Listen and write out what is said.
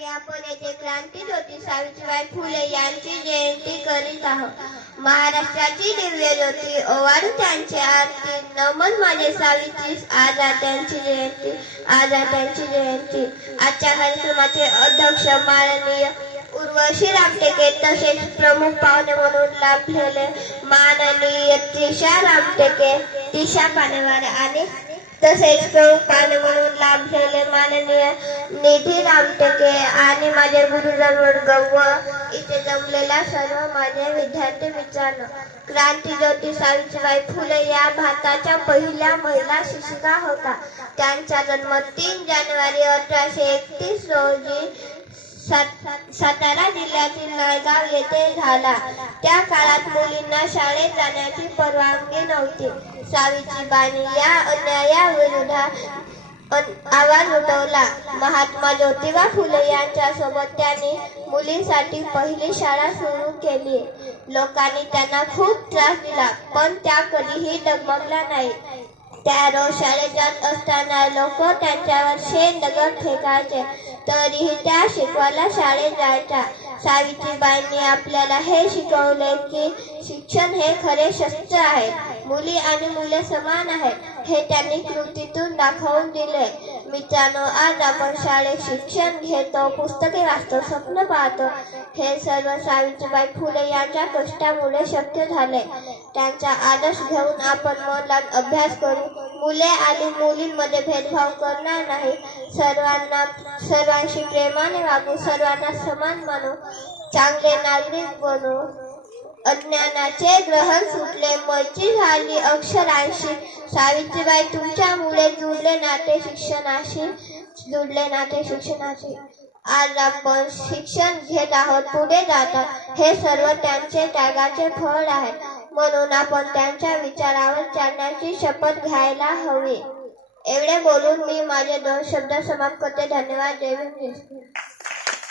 मंडळी, आपण येथे क्रांतीज्योती सावित्रीबाई फुले यांची जयंती करीत आहोत. महाराष्ट्राची दिव्य ज्योती ओवाळू त्यांची आरती. नमन माझे सावित्रीस, आज आहे त्यांची जयंती, आज आहे त्यांची जयंती. आजच्या कार्यक्रमाचे अध्यक्ष माननीय उर्वशी रामटेके तसेच प्रमुख पाहुणे म्हणून लाभलेले माननीय त्रिशा रामटेके, त्रिशा पानेवार आणि तसेच प्रमुख पाहुणे म्हणून लाभलेले माननीय निधी रामटेके आणि माझे गुरुजन वर्ग व इथे जमलेल्या सर्व माझे विद्यार्थी मित्रांनो. क्रांतीज्योती सावित्रीबाई फुले या भारताच्या पहिल्या महिला शिक्षिका होता. त्यांचा जन्म 3 जानेवारी 1831 रोजी सातारा जिल्ह्यातील नायगाव येथे झाला. त्या काळात मुलींना शाळेत जाण्याची परवानगी नव्हती. सावित्रीबाईंनी या अन्यायाविरोधात आवाज उठवला. महात्मा ज्योतिबा फुले यांच्या सोबत त्यांनी मुलींसाठी पहिली शाळा सुरू केली. लोकांनी त्यांना खूप त्रास दिला, पण त्या कधीही डगमगल्या नाही. त्या रोज शाळेत जात असताना लोक त्यांच्यावर शेण दगड फेकायचे, तरीही त्या शिकवायला शाळेत जायच्या. सावित्रीबाईंनी आपल्याला हे शिकवले की शिक्षण हे खरे शस्त्र आहे. मुली आणि मुले समान आहेत हे त्यांनी कृतीतून दाखवून दिले. मित्रांनो, आज आपण शाळेत शिक्षण घेतो, पुस्तके वाचतो, स्वप्न पाहतो. हे सर्व सावित्रीबाई फुले यांच्या कष्टामुळे शक्य झाले. त्यांचा आदर्श घेऊन आपण मन लावून अभ्यास करू. मुले आणि मुलींमध्ये भेदभाव करणार नाही. सर्वांशी प्रेमाने वागू, सर्वांना समान मानू, चांगले नागरिक बनू. अज्ञानाचे ग्रहण सुटले, मैत्री झाली अक्षरांशी. सावित्रीबाई तुमच्यामुळे जुळले नाते शिक्षणाशी. आज आपण शिक्षण घेत आहोत, पुढे जातात. हे सर्व त्यांचे त्यागाचे फळ आहे. म्हणून आपण त्यांच्या विचारावर चालण्याची शपथ घ्यायला हवी. एवढे बोलून मी माझे 2 शब्द समाप्त करते. धन्यवाद. जय भीम.